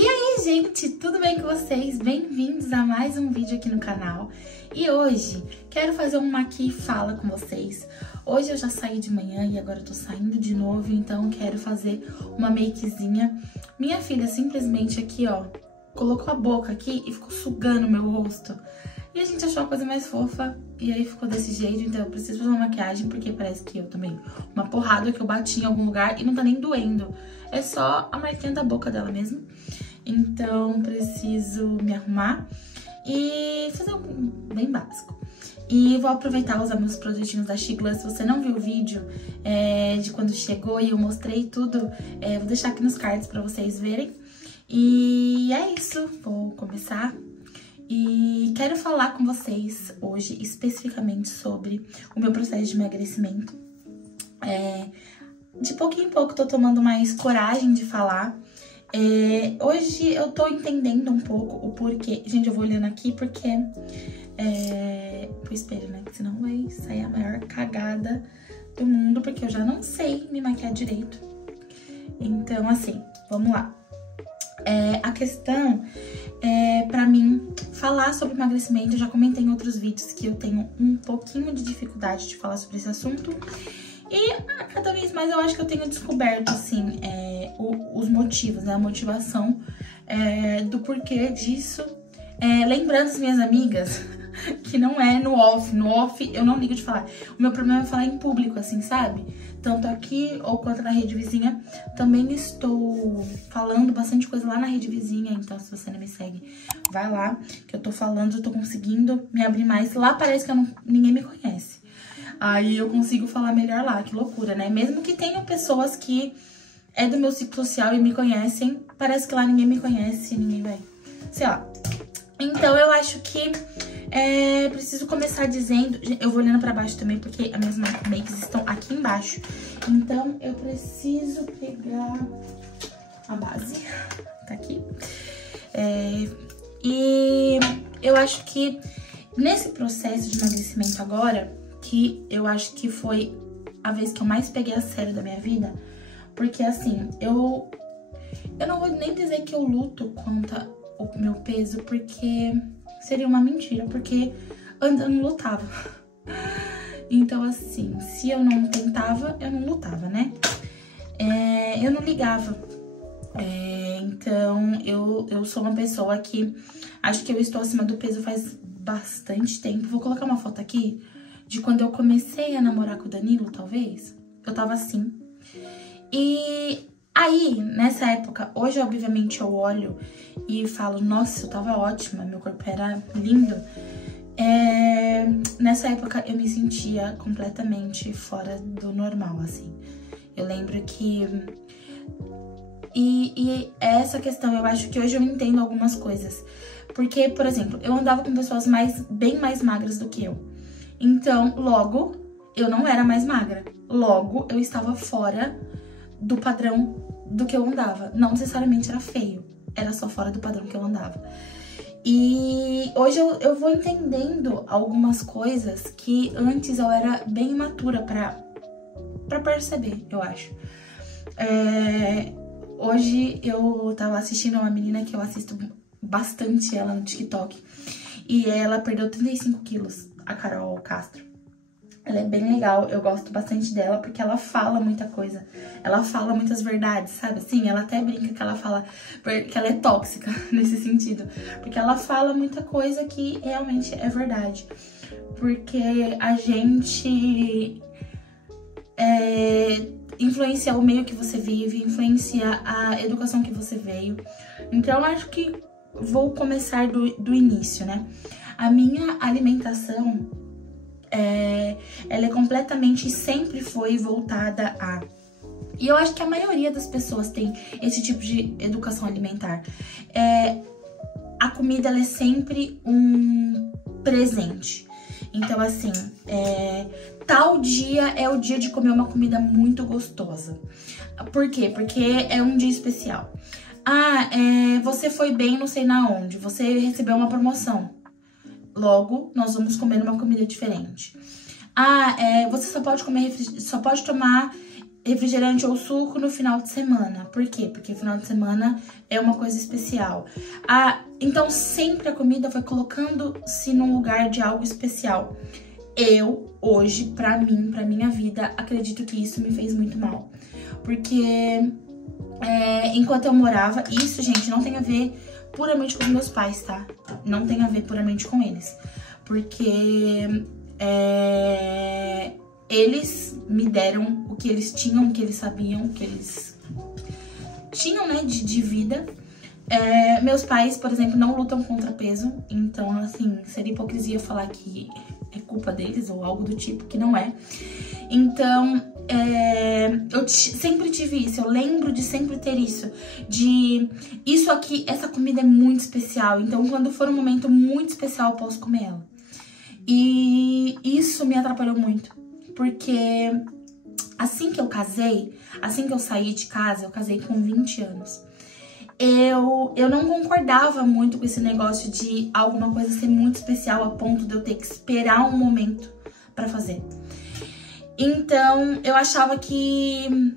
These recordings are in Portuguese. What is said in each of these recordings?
E aí, gente, tudo bem com vocês? Bem-vindos a mais um vídeo aqui no canal. E hoje, quero fazer uma aqui fala com vocês. Hoje eu já saí de manhã e agora eu tô saindo de novo, então quero fazer uma makezinha. Minha filha simplesmente aqui, ó, colocou a boca aqui e ficou sugando meu rosto. E a gente achou a coisa mais fofa e aí ficou desse jeito, então eu preciso fazer uma maquiagem porque parece que eu também, uma porrada que eu bati em algum lugar e não tá nem doendo. É só a marquinha da boca dela mesmo. Então preciso me arrumar e fazer um bem básico. E vou aproveitar e usar meus produtinhos da She Gloss. Se você não viu o vídeo de quando chegou e eu mostrei tudo, vou deixar aqui nos cards pra vocês verem. E é isso, vou começar. E quero falar com vocês hoje especificamente sobre o meu processo de emagrecimento. De pouquinho em pouco tô tomando mais coragem de falar. Hoje eu tô entendendo um pouco o porquê. Gente, eu vou olhando aqui porque... pro espelho, né? Senão vai sair a maior cagada do mundo, porque eu já não sei me maquiar direito. Então, assim, vamos lá. A questão pra mim, falar sobre emagrecimento, eu já comentei em outros vídeos que eu tenho um pouquinho de dificuldade de falar sobre esse assunto. E cada vez mais eu acho que eu tenho descoberto, assim, os motivos, né? A motivação do porquê disso. Lembrando as minhas amigas que não é no off. No off eu não ligo de falar. O meu problema é falar em público, assim, sabe? Tanto aqui ou quanto na rede vizinha. Também estou falando bastante coisa lá na rede vizinha. Então, se você não me segue, vai lá. Que eu tô falando, eu tô conseguindo me abrir mais. Lá parece que ninguém me conhece. Aí eu consigo falar melhor lá. Que loucura, né? Mesmo que tenham pessoas que do meu ciclo social e me conhecem, parece que lá ninguém me conhece, ninguém vai... Sei lá. Então, eu acho que preciso começar dizendo... Eu vou olhando pra baixo também, porque as minhas makes estão aqui embaixo. Então, eu preciso pegar a base. Tá aqui. E eu acho que nesse processo de emagrecimento agora, que eu acho que foi a vez que eu mais peguei a sério da minha vida, porque assim, eu não vou nem dizer que eu luto contra o meu peso, porque seria uma mentira, porque antes eu não lutava. Então assim, se eu não tentava, eu não lutava, né? Eu não ligava. Então eu sou uma pessoa que acho que eu estou acima do peso faz bastante tempo. Vou colocar uma foto aqui de quando eu comecei a namorar com o Danilo, talvez. Eu tava assim. E aí, nessa época, hoje obviamente eu olho e falo, nossa, eu tava ótima, meu corpo era lindo. Nessa época eu me sentia completamente fora do normal, assim. Eu lembro que... E essa questão, eu acho que hoje eu entendo algumas coisas. Porque, por exemplo, eu andava com pessoas bem mais magras do que eu. Então, logo, eu não era mais magra. Logo, eu estava fora do padrão do que eu andava. Não necessariamente era feio, era só fora do padrão que eu andava. E hoje eu vou entendendo algumas coisas que antes eu era bem imatura pra perceber, eu acho. Hoje eu tava assistindo uma menina que eu assisto bastante ela no TikTok. E ela perdeu 35 quilos, a Carol Castro. Ela é bem legal, eu gosto bastante dela porque ela fala muita coisa. Ela fala muitas verdades, sabe? Assim, ela até brinca que ela fala que ela é tóxica nesse sentido. Porque ela fala muita coisa que realmente é verdade. Porque a gente influencia o meio que você vive, influencia a educação que você veio. Então, eu acho que vou começar do início, né? A minha alimentação, ela é completamente, sempre foi voltada a... E eu acho que a maioria das pessoas tem esse tipo de educação alimentar. A comida, ela é sempre um presente. Então, assim, tal dia é o dia de comer uma comida muito gostosa. Por quê? Porque é um dia especial. Você foi bem não sei na onde, você recebeu uma promoção. Logo, nós vamos comer uma comida diferente. Você só pode comer, só pode tomar refrigerante ou suco no final de semana. Por quê? Porque final de semana é uma coisa especial. Então sempre a comida foi colocando-se num lugar de algo especial. Eu, hoje, pra mim, pra minha vida, acredito que isso me fez muito mal. Porque enquanto eu morava, isso, gente, não tem a ver puramente com os meus pais, tá? Não tem a ver puramente com eles. Porque eles me deram o que eles tinham, o que eles sabiam, o que eles tinham, né, de vida. Meus pais, por exemplo, não lutam contra peso. Então, assim, seria hipocrisia falar que é culpa deles ou algo do tipo, que não é. Então, eu sempre tive isso, eu lembro de sempre ter isso, isso aqui, essa comida é muito especial, então quando for um momento muito especial eu posso comer ela. E isso me atrapalhou muito, porque assim que eu casei, assim que eu saí de casa, eu casei com 20 anos, eu não concordava muito com esse negócio de alguma coisa ser muito especial a ponto de eu ter que esperar um momento pra fazer. Então, eu achava que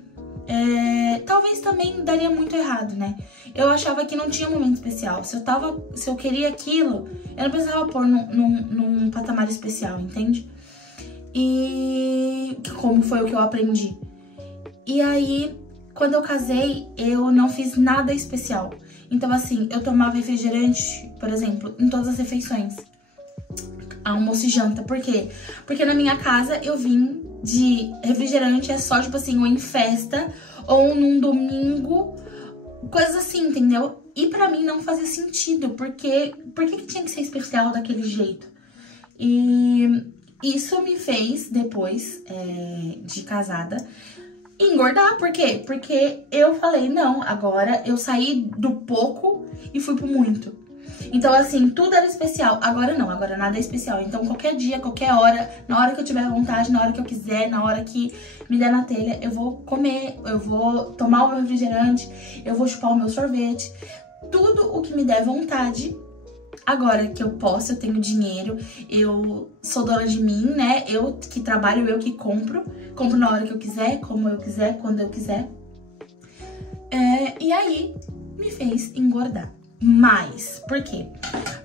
talvez também daria muito errado, né? Eu achava que não tinha um momento especial. Se eu queria aquilo, eu não precisava pôr num patamar especial, entende? E como foi o que eu aprendi. E aí, quando eu casei, eu não fiz nada especial. Então, assim, eu tomava refrigerante, por exemplo, em todas as refeições. Almoço e janta. Por quê? Porque na minha casa eu vim de refrigerante só, tipo assim, ou em festa, ou num domingo, coisas assim, entendeu? E pra mim não fazia sentido, porque por que tinha que ser especial daquele jeito? E isso me fez, depois de casada, engordar. Por quê? Porque eu falei, não, agora eu saí do pouco e fui pro muito. Então, assim, tudo era especial. Agora não, agora nada é especial. Então, qualquer dia, qualquer hora, na hora que eu tiver vontade, na hora que eu quiser, na hora que me der na telha, eu vou comer, eu vou tomar o meu refrigerante, eu vou chupar o meu sorvete. Tudo o que me der vontade. Agora que eu posso, eu tenho dinheiro, eu sou dona de mim, né? Eu que trabalho, eu que compro. Compro na hora que eu quiser, como eu quiser, quando eu quiser. E aí, me fez engordar. Mas, por quê?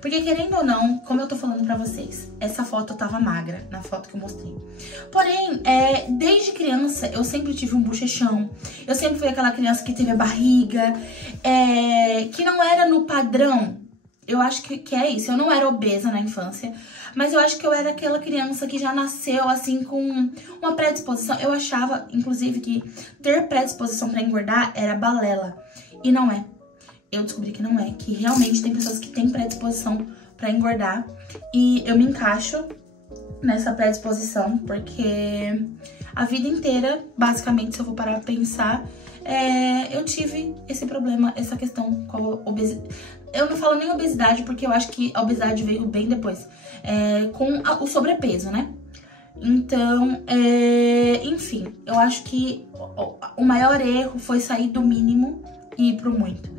Porque querendo ou não, como eu tô falando pra vocês, essa foto eu tava magra, na foto que eu mostrei. Porém, desde criança, eu sempre tive um bochechão. Eu sempre fui aquela criança que teve a barriga, que não era no padrão. Eu acho que é isso. Eu não era obesa na infância, mas eu acho que eu era aquela criança que já nasceu, assim, com uma predisposição. Eu achava, inclusive, que ter predisposição pra engordar era balela. E não é. Eu descobri que não é, que realmente tem pessoas que têm predisposição pra engordar. E eu me encaixo nessa predisposição, porque a vida inteira, basicamente, se eu for parar pra pensar, eu tive esse problema, essa questão com a obesidade. Eu não falo nem obesidade, porque eu acho que a obesidade veio bem depois, com o sobrepeso, né? Então, enfim, eu acho que o maior erro foi sair do mínimo e ir pro muito.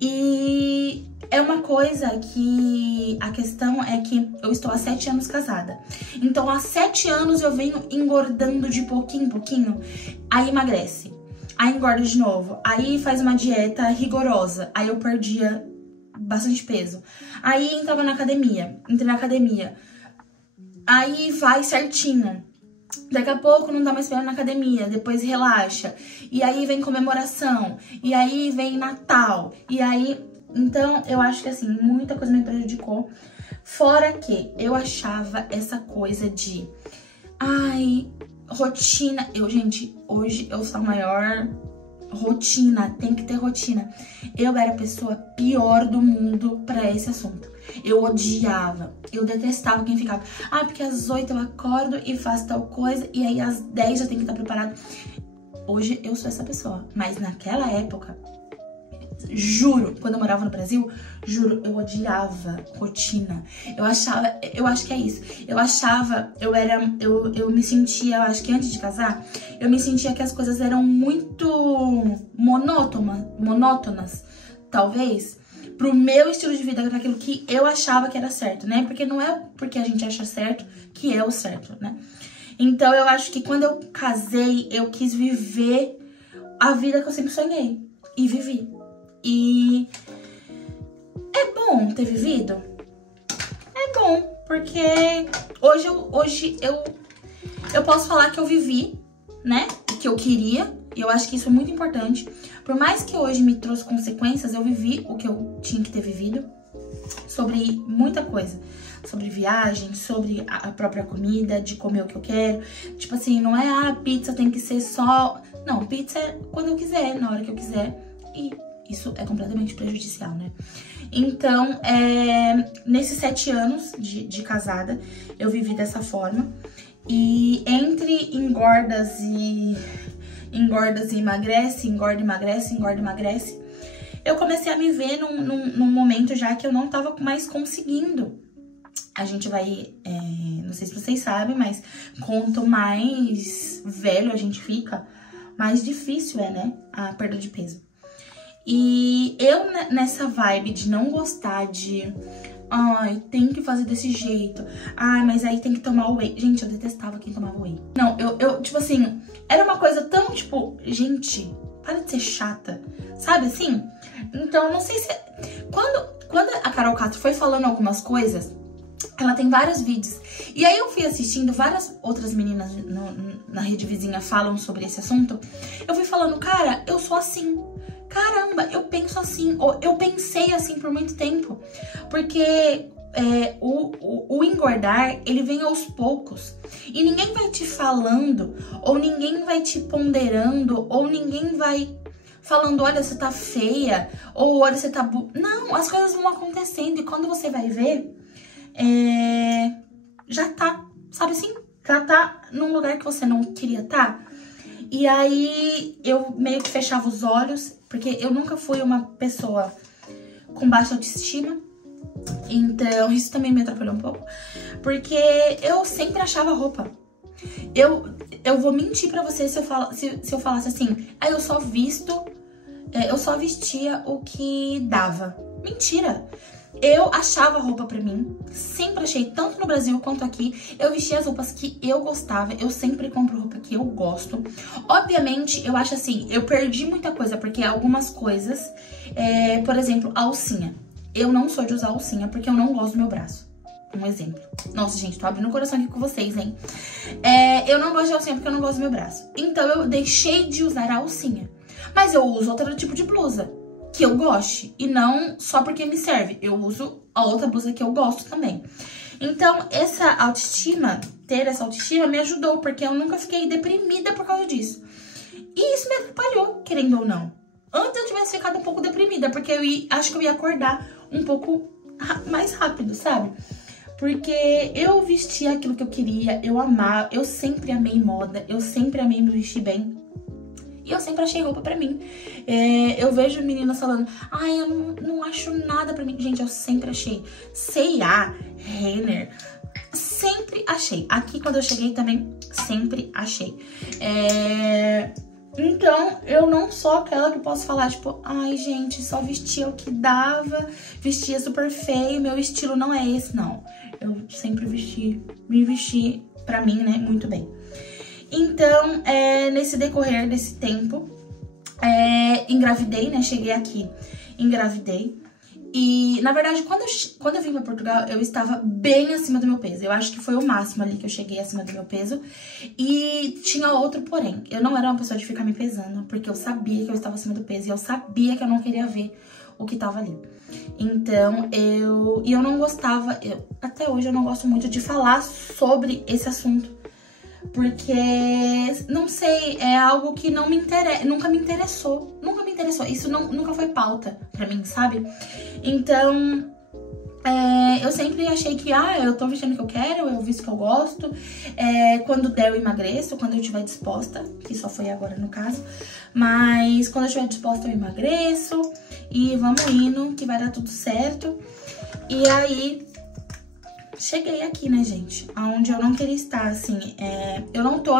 E é uma coisa que a questão é que eu estou há 7 anos casada. Então, há 7 anos eu venho engordando de pouquinho em pouquinho. Aí emagrece, aí engorda de novo, aí faz uma dieta rigorosa, aí eu perdia bastante peso. Aí entrava na academia, entrei na academia, aí vai certinho. Daqui a pouco não dá mais pra ir na academia, depois relaxa. E aí vem comemoração, e aí vem Natal, e aí... Então, eu acho que, assim, muita coisa me prejudicou. Fora que eu achava essa coisa de... Ai, rotina... Gente, hoje eu sou a maior... Rotina, tem que ter rotina. Eu era a pessoa pior do mundo pra esse assunto. Eu odiava, eu detestava quem ficava. Porque às 8 eu acordo e faço tal coisa, e aí às 10 eu tenho que estar preparado. Hoje eu sou essa pessoa, mas naquela época, juro, quando eu morava no Brasil, juro, eu odiava rotina. Eu acho que é isso. Eu me sentia, eu acho que antes de casar, eu me sentia que as coisas eram muito monótonas, talvez, pro meu estilo de vida, para aquilo que eu achava que era certo, né? Porque não é porque a gente acha certo que é o certo, né? Então, eu acho que quando eu casei, eu quis viver a vida que eu sempre sonhei. E vivi. E é bom ter vivido? É bom, porque hoje eu posso falar que eu vivi, né? O que eu queria. E eu acho que isso é muito importante. Por mais que hoje me trouxe consequências, eu vivi o que eu tinha que ter vivido. Sobre muita coisa. Sobre viagem, sobre a própria comida, de comer o que eu quero. Tipo assim, não é, pizza tem que ser só... Não, pizza é quando eu quiser, na hora que eu quiser. E isso é completamente prejudicial, né? Então, nesses 7 anos de casada, eu vivi dessa forma. E entre engordas e emagrece, engorda, emagrece, engorda, emagrece, eu comecei a me ver num momento já que eu não tava mais conseguindo. A gente vai, não sei se vocês sabem, mas quanto mais velho a gente fica, mais difícil né, a perda de peso. E eu nessa vibe de não gostar de... Ai, tem que fazer desse jeito. Ai, mas aí tem que tomar whey. Gente, eu detestava quem tomava whey. Não, eu tipo assim, era uma coisa tão, tipo... Gente, para de ser chata. Sabe assim? Então, não sei se... Quando a Carol Castro foi falando algumas coisas, ela tem vários vídeos. E aí eu fui assistindo, várias outras meninas na rede vizinha falam sobre esse assunto. Eu fui falando, cara, eu sou assim. Caramba, eu penso assim, ou eu pensei assim por muito tempo. Porque o engordar, ele vem aos poucos. E ninguém vai te falando, ou ninguém vai te ponderando, ou ninguém vai falando, olha, você tá feia, ou olha, você tá... Não, as coisas vão acontecendo e quando você vai ver, já tá, sabe assim? Já tá num lugar que você não queria estar. E aí eu meio que fechava os olhos, porque eu nunca fui uma pessoa com baixa autoestima. Então isso também me atrapalhou um pouco. Porque eu sempre achava roupa. Eu vou mentir pra você se eu falasse assim, eu só vestia o que dava. Mentira! Eu achava roupa pra mim, sempre achei, tanto no Brasil quanto aqui, eu vestia as roupas que eu gostava, eu sempre compro roupa que eu gosto. Obviamente, eu acho assim, eu perdi muita coisa, porque algumas coisas, por exemplo, a alcinha. Eu não sou de usar alcinha, porque eu não gosto do meu braço. Um exemplo. Nossa, gente, tô abrindo o coração aqui com vocês, hein? Eu não gosto de alcinha porque eu não gosto do meu braço. Então, eu deixei de usar a alcinha. Mas eu uso outro tipo de blusa que eu goste, e não só porque me serve. Eu uso a outra blusa que eu gosto também. Então, ter essa autoestima me ajudou, porque eu nunca fiquei deprimida por causa disso. E isso me atrapalhou, querendo ou não. Antes eu tivesse ficado um pouco deprimida, porque acho que eu ia acordar um pouco mais rápido, sabe? Porque eu vestia aquilo que eu queria, eu amava, eu sempre amei moda, eu sempre amei me vestir bem. E eu sempre achei roupa pra mim. Eu vejo meninas falando, eu não acho nada pra mim. Gente, eu sempre achei. C&A, Renner, sempre achei. Aqui quando eu cheguei também, sempre achei. Então, eu não sou aquela que posso falar, tipo, gente, só vestia o que dava, vestia super feio, meu estilo não é esse, não. Eu sempre me vesti pra mim, né, muito bem. Então, nesse decorrer desse tempo, engravidei, né? Cheguei aqui, engravidei. E, na verdade, quando eu vim pra Portugal, eu estava bem acima do meu peso. Eu acho que foi o máximo ali que eu cheguei acima do meu peso. E tinha outro porém. Eu não era uma pessoa de ficar me pesando, porque eu sabia que eu estava acima do peso. E eu sabia que eu não queria ver o que tava ali. Então, eu não gostava... até hoje eu não gosto muito de falar sobre esse assunto. Porque, não sei, é algo que nunca me interessou. Nunca me interessou. Isso nunca foi pauta pra mim, sabe? Então, eu sempre achei que, eu tô vestindo o que eu quero, eu visto o que eu gosto. Quando der, eu emagreço, quando eu estiver disposta, que só foi agora no caso. Mas quando eu estiver disposta, eu emagreço. E vamos indo, que vai dar tudo certo. E aí... cheguei aqui, né, gente? Onde eu não queria estar, assim, eu não tô...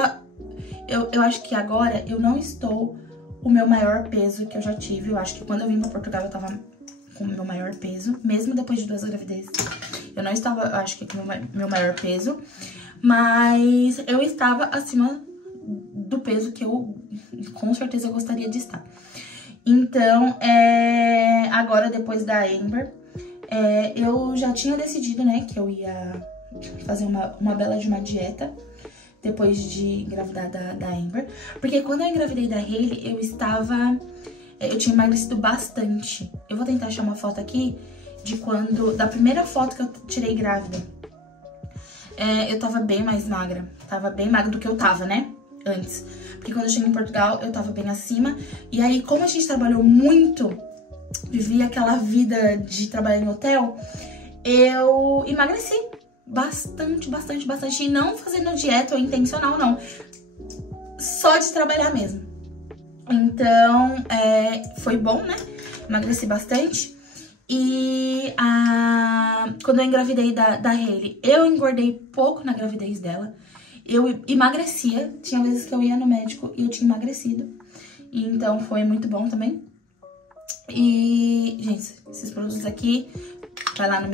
Eu acho que agora eu não estou o meu maior peso que eu já tive. Eu acho que quando eu vim pra Portugal eu tava com o meu maior peso, mesmo depois de 2 gravidezes. Eu não estava, eu acho que com o meu maior peso. Mas eu estava acima do peso que eu com certeza gostaria de estar. Então, agora depois da Amber, eu já tinha decidido, né, que eu ia fazer uma bela de uma dieta depois de engravidar da Amber. Porque quando eu engravidei da Hailey, eu tinha emagrecido bastante. Eu vou tentar achar uma foto aqui da primeira foto que eu tirei grávida. Eu tava bem mais magra. Tava bem magra do que eu tava, né? Antes. Porque quando eu cheguei em Portugal, eu tava bem acima. E aí, como a gente trabalhou muito, vivia aquela vida de trabalhar em hotel, eu emagreci bastante. E não fazendo dieta ou intencional, não. Só de trabalhar mesmo. Então, foi bom, né? Emagreci bastante. E quando eu engravidei da Hailey, eu engordei pouco na gravidez dela. Eu emagrecia. Tinha vezes que eu ia no médico e eu tinha emagrecido. Então, foi muito bom também. E, gente, esses produtos aqui, vai lá na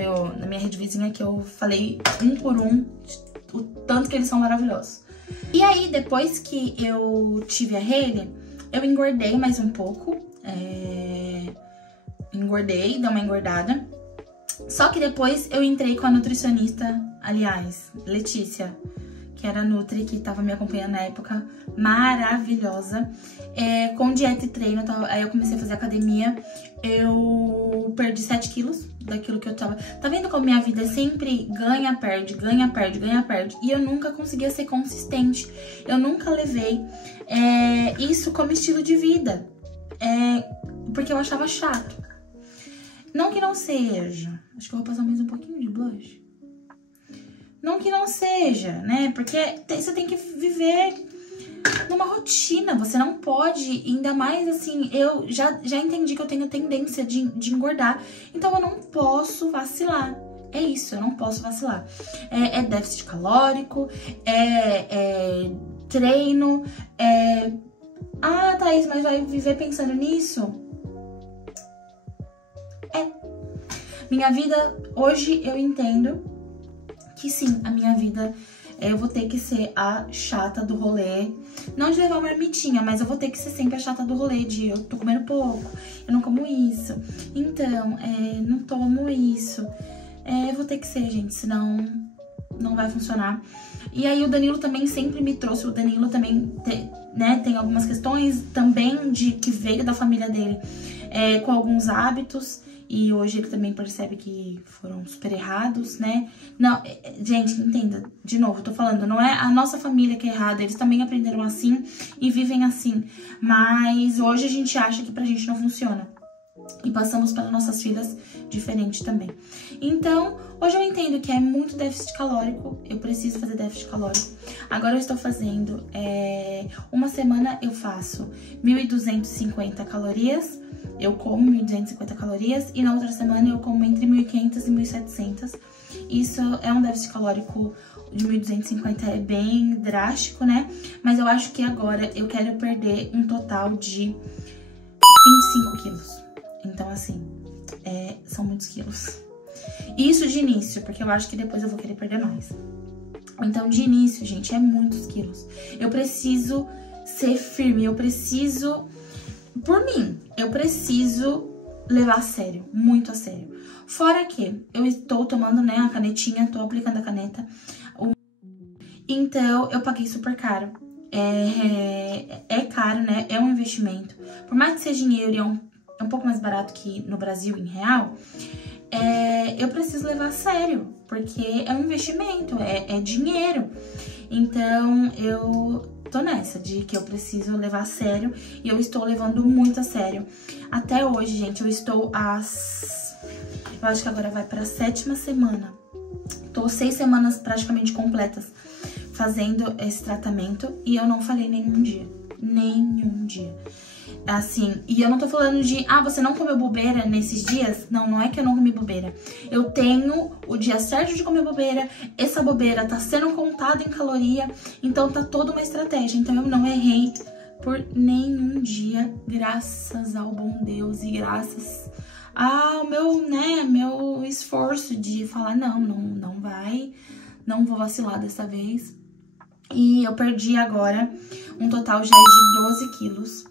minha rede vizinha que eu falei um por um o tanto que eles são maravilhosos. E aí, depois que eu tive a Hailey, eu engordei mais um pouco. Engordei, dei uma engordada. Só que depois eu entrei com a nutricionista, aliás, Letícia, que era a Nutri, que tava me acompanhando na época, maravilhosa. Com dieta e treino, aí eu comecei a fazer academia. Eu perdi 7 quilos daquilo que eu tava. Tá vendo como minha vida é sempre ganha, perde, ganha, perde, ganha, perde. E eu nunca conseguia ser consistente. Eu nunca levei isso como estilo de vida. Porque eu achava chato. Não que não seja. Acho que eu vou passar mais um pouquinho de blush. Não que não seja, né? Porque você tem que viver numa rotina. Você não pode, ainda mais assim, eu já entendi que eu tenho tendência de engordar. Então eu não posso vacilar. É isso, eu não posso vacilar. É déficit calórico, treino, Ah, Thaís, mas vai viver pensando nisso? Minha vida, hoje eu entendo que sim, a minha vida, eu vou ter que ser a chata do rolê. Não de levar uma marmitinha, mas eu vou ter que ser sempre a chata do rolê de eu tô comendo pouco, eu não como isso, então, não tomo isso. Eu vou ter que ser, gente, senão não vai funcionar. E aí o Danilo também sempre me trouxe, o Danilo também tem algumas questões também que veio da família dele, com alguns hábitos. E hoje ele também percebe que foram super errados, né? Não, gente, entenda, de novo, tô falando, não é a nossa família que é errada, eles também aprenderam assim e vivem assim. Mas hoje a gente acha que pra gente não funciona. E passamos para nossas filhas diferente também. Então, hoje eu entendo que é muito déficit calórico, eu preciso fazer déficit calórico. Agora eu estou fazendo, uma semana eu faço 1.250 calorias, eu como 1.250 calorias, e na outra semana eu como entre 1.500 e 1.700. Isso é um déficit calórico de 1.250, é bem drástico, né? Mas eu acho que agora eu quero perder um total de 25 quilos. Então, assim, são muitos quilos. Isso de início, porque eu acho que depois eu vou querer perder mais. Então, de início, gente, é muitos quilos. Eu preciso ser firme, eu preciso... Por mim, eu preciso levar a sério, muito a sério. Fora que eu estou tomando, né, a canetinha, tô aplicando a caneta. Então, eu paguei super caro. É caro, né? É um investimento. Por mais que seja em euro, é um pouco mais barato que no Brasil, em real. Eu preciso levar a sério, porque é um investimento, é dinheiro. Então, eu tô nessa de que eu preciso levar a sério, e eu estou levando muito a sério. Até hoje, gente, eu estou eu acho que agora vai pra 7ª semana. Tô 6 semanas praticamente completas fazendo esse tratamento e eu não falhei nenhum dia. Nenhum dia. Assim, e eu não tô falando de, você não comeu bobeira nesses dias? Não, não é que eu não comi bobeira. Eu tenho o dia certo de comer bobeira, essa bobeira tá sendo contada em caloria, então tá toda uma estratégia. Então eu não errei por nenhum dia, graças ao bom Deus e graças ao meu esforço de falar, não vai não vou vacilar dessa vez. E eu perdi agora um total já de 12 quilos.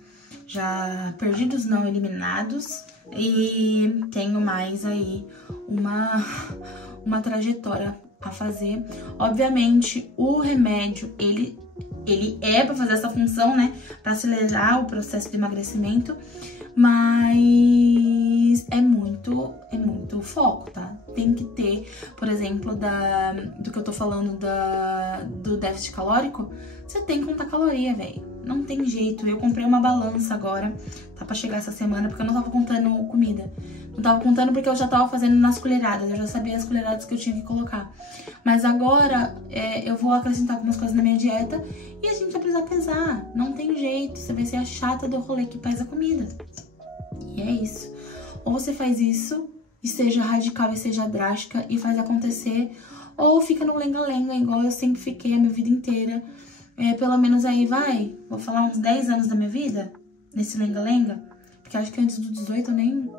Já perdidos, não eliminados. E tenho mais aí uma trajetória a fazer. Obviamente, o remédio, ele é pra fazer essa função, né? Pra acelerar o processo de emagrecimento. Mas é muito foco, tá? Tem que ter, por exemplo, do que eu tô falando do déficit calórico, você tem que contar caloria, velho. Não tem jeito. Eu comprei uma balança agora, tá pra chegar essa semana, porque eu não tava contando comida. Não tava contando porque eu já tava fazendo nas colheradas, eu já sabia as colheradas que eu tinha que colocar. Mas agora eu vou acrescentar algumas coisas na minha dieta e a gente vai precisar pesar. Não tem jeito, você vai ser a chata do rolê que pesa comida. E é isso. Ou você faz isso e seja radical e seja drástica e faz acontecer, ou fica no lenga-lenga, igual eu sempre fiquei a minha vida inteira. Pelo menos aí vou falar uns 10 anos da minha vida nesse lenga-lenga, porque acho que antes dos 18 eu nem...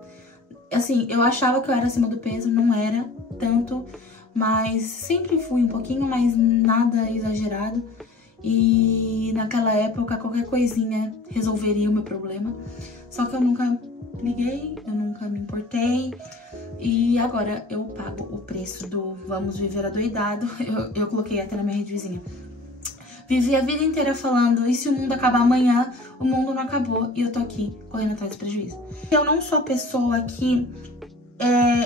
Assim, eu achava que eu era acima do peso, não era tanto, mas sempre fui um pouquinho, mas nada exagerado. E naquela época qualquer coisinha resolveria o meu problema. Só que eu nunca liguei, eu nunca me importei. E agora eu pago o preço do vamos viver adoidado. Eu coloquei até na minha rede vizinha. Vivi a vida inteira falando, e se o mundo acabar amanhã, o mundo não acabou e eu tô aqui correndo atrás do prejuízo. Eu não sou a pessoa que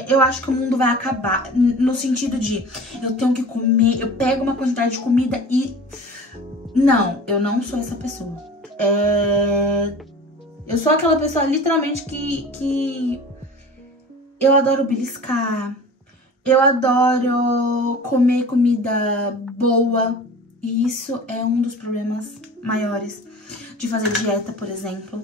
eu acho que o mundo vai acabar, no sentido de eu tenho que comer, eu pego uma quantidade de comida e... Não, eu não sou essa pessoa. Eu sou aquela pessoa literalmente que eu adoro beliscar, eu adoro comer comida boa. E isso é um dos problemas maiores de fazer dieta, por exemplo.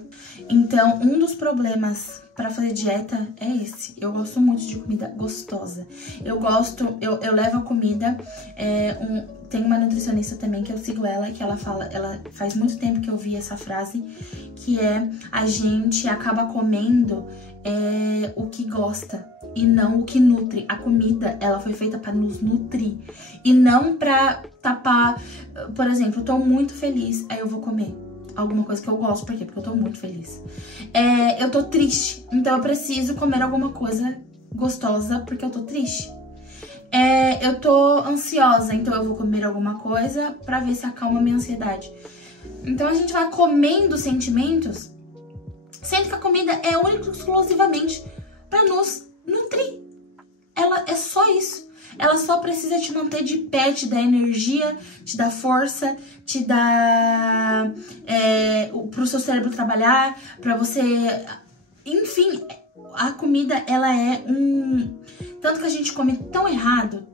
Então, um dos problemas para fazer dieta é esse. Eu gosto muito de comida gostosa. Eu levo a comida. Tem uma nutricionista também que eu sigo ela, que ela faz muito tempo que eu vi essa frase, que é: a gente acaba comendo o que gosta e não o que nutre. A comida, ela foi feita para nos nutrir e não para tapar. Por exemplo, eu tô muito feliz, aí eu vou comer alguma coisa que eu gosto. Por quê? Porque eu tô muito feliz. Eu tô triste, então eu preciso comer alguma coisa gostosa porque eu tô triste. Eu tô ansiosa, então eu vou comer alguma coisa pra ver se acalma a minha ansiedade. Então a gente vai comendo sentimentos, sendo que a comida é única e exclusivamente pra nos nutrir. Ela é só isso. Ela só precisa te manter de pé, te dar energia, te dar força, te dar pro seu cérebro trabalhar, pra você... Enfim, a comida, ela é tanto que a gente come tão errado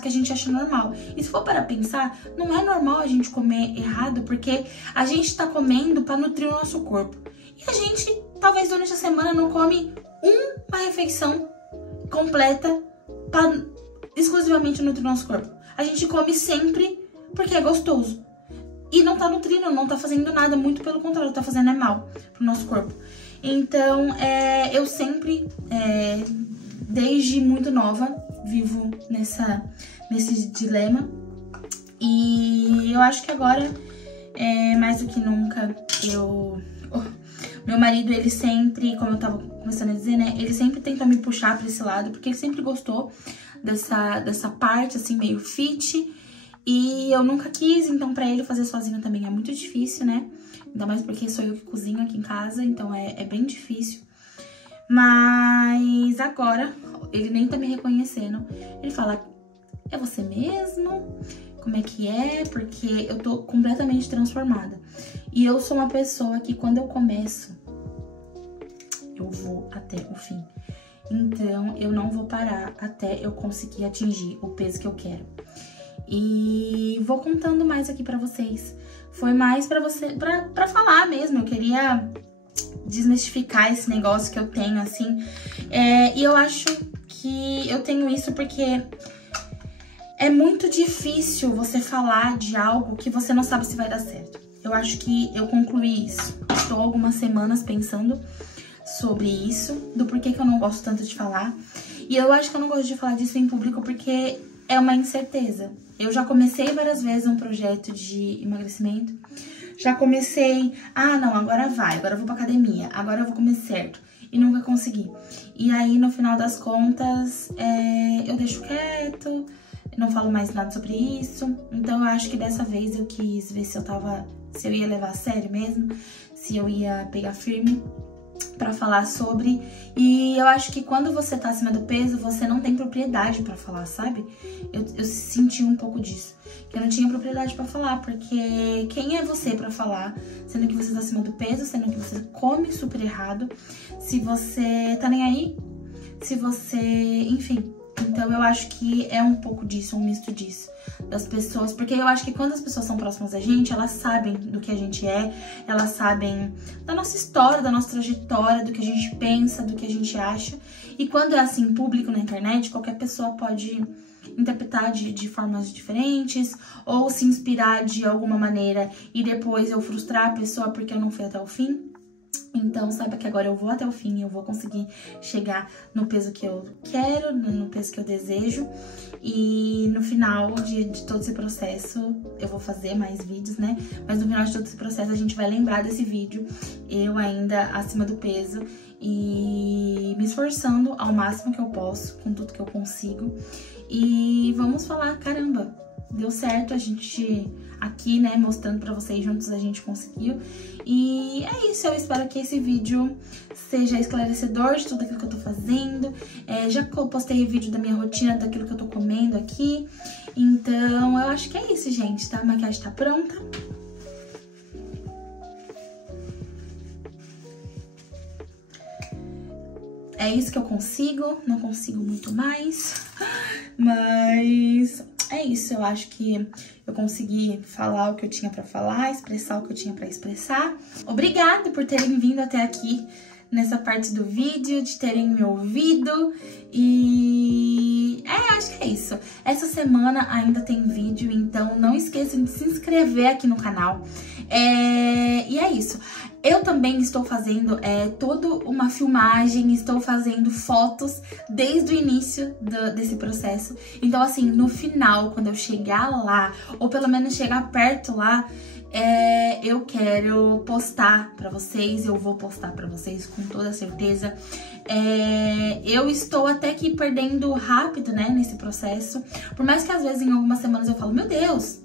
que a gente acha normal. E se for para pensar, não é normal a gente comer errado, porque a gente tá comendo pra nutrir o nosso corpo. E a gente, talvez durante a semana, não come uma refeição completa pra exclusivamente nutrir o nosso corpo. A gente come sempre porque é gostoso. E não tá nutrindo, não tá fazendo nada, muito pelo contrário, tá fazendo mal pro nosso corpo. Então, eu sempre, desde muito nova, vivo nesse dilema. E eu acho que agora, mais do que nunca, meu marido, ele sempre, como eu tava começando a dizer, né? Ele sempre tenta me puxar pra esse lado, porque ele sempre gostou dessa parte, assim, meio fit. E eu nunca quis, então pra ele fazer sozinho também é muito difícil, né? Ainda mais porque sou eu que cozinho aqui em casa, então é bem difícil. Mas agora, ele nem tá me reconhecendo. Ele fala, é você mesmo? Como é que é? Porque eu tô completamente transformada. E eu sou uma pessoa que quando eu começo, eu vou até o fim. Então, eu não vou parar até eu conseguir atingir o peso que eu quero. E vou contando mais aqui pra vocês. Foi mais pra falar mesmo. Eu queria desmistificar esse negócio que eu tenho, assim. E eu acho que eu tenho isso porque é muito difícil você falar de algo que você não sabe se vai dar certo. Eu acho que eu concluí isso. Estou algumas semanas pensando sobre isso, do porquê que eu não gosto tanto de falar. E eu acho que eu não gosto de falar disso em público porque é uma incerteza. Eu já comecei várias vezes um projeto de emagrecimento. Já comecei, não, agora vai, agora eu vou pra academia, agora eu vou comer certo. E nunca consegui. E aí, no final das contas, eu deixo quieto, não falo mais nada sobre isso. Então, eu acho que dessa vez eu quis ver se eu ia levar a sério mesmo, se eu ia pegar firme pra falar sobre. E eu acho que quando você tá acima do peso, você não tem propriedade pra falar, sabe? Eu senti um pouco disso, que eu não tinha propriedade pra falar, porque quem é você pra falar, sendo que você tá acima do peso, sendo que você come super errado, se você tá nem aí, se você, enfim. Então eu acho que é um pouco disso, um misto disso, das pessoas, porque eu acho que quando as pessoas são próximas da gente, elas sabem do que a gente é, elas sabem da nossa história, da nossa trajetória, do que a gente pensa, do que a gente acha. E quando é assim, público na internet, qualquer pessoa pode interpretar de formas diferentes, ou se inspirar de alguma maneira e depois eu frustrar a pessoa porque eu não fui até o fim. Então, saiba que agora eu vou até o fim, eu vou conseguir chegar no peso que eu quero, no peso que eu desejo. E no final de todo esse processo, eu vou fazer mais vídeos, né? Mas no final de todo esse processo, a gente vai lembrar desse vídeo, eu ainda acima do peso e me esforçando ao máximo que eu posso, com tudo que eu consigo. E vamos falar, caramba, deu certo, a gente aqui, né, mostrando pra vocês, juntos a gente conseguiu. E é isso, eu espero que esse vídeo seja esclarecedor de tudo aquilo que eu tô fazendo. Já postei vídeo da minha rotina, daquilo que eu tô comendo aqui. Então, eu acho que é isso, gente, tá? A maquiagem tá pronta. É isso que eu consigo, não consigo muito mais, mas é isso, eu acho que eu consegui falar o que eu tinha pra falar, expressar o que eu tinha pra expressar. Obrigada por terem vindo até aqui nessa parte do vídeo, de terem me ouvido e acho que é isso. Essa semana ainda tem vídeo, então não esqueçam de se inscrever aqui no canal. E é isso. Eu também estou fazendo toda uma filmagem, estou fazendo fotos desde o início desse processo. Então, assim, no final, quando eu chegar lá, ou pelo menos chegar perto lá, eu quero postar pra vocês, eu vou postar pra vocês com toda certeza. Eu estou até que perdendo rápido, né, nesse processo. Por mais que às vezes em algumas semanas eu falo, meu Deus,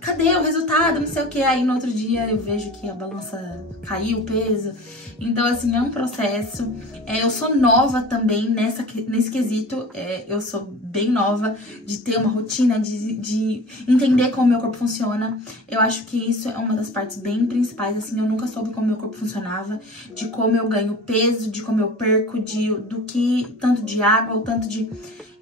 cadê o resultado, não sei o que. Aí no outro dia eu vejo que a balança caiu o peso. Então, assim, é um processo. Eu sou nova também nesse quesito. Eu sou bem nova de ter uma rotina, de entender como meu corpo funciona. Eu acho que isso é uma das partes bem principais, assim. Eu nunca soube como meu corpo funcionava, de como eu ganho peso, de como eu perco, do que tanto de água ou tanto de...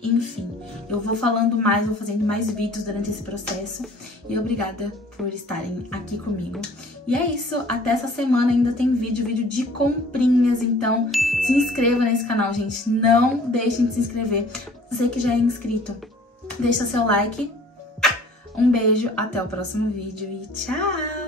Enfim, eu vou falando mais, vou fazendo mais vídeos durante esse processo. E obrigada por estarem aqui comigo. E é isso, até essa semana ainda tem vídeo de comprinhas. Então se inscreva nesse canal, gente. Não deixem de se inscrever. Você que já é inscrito, deixa seu like. Um beijo, até o próximo vídeo e tchau!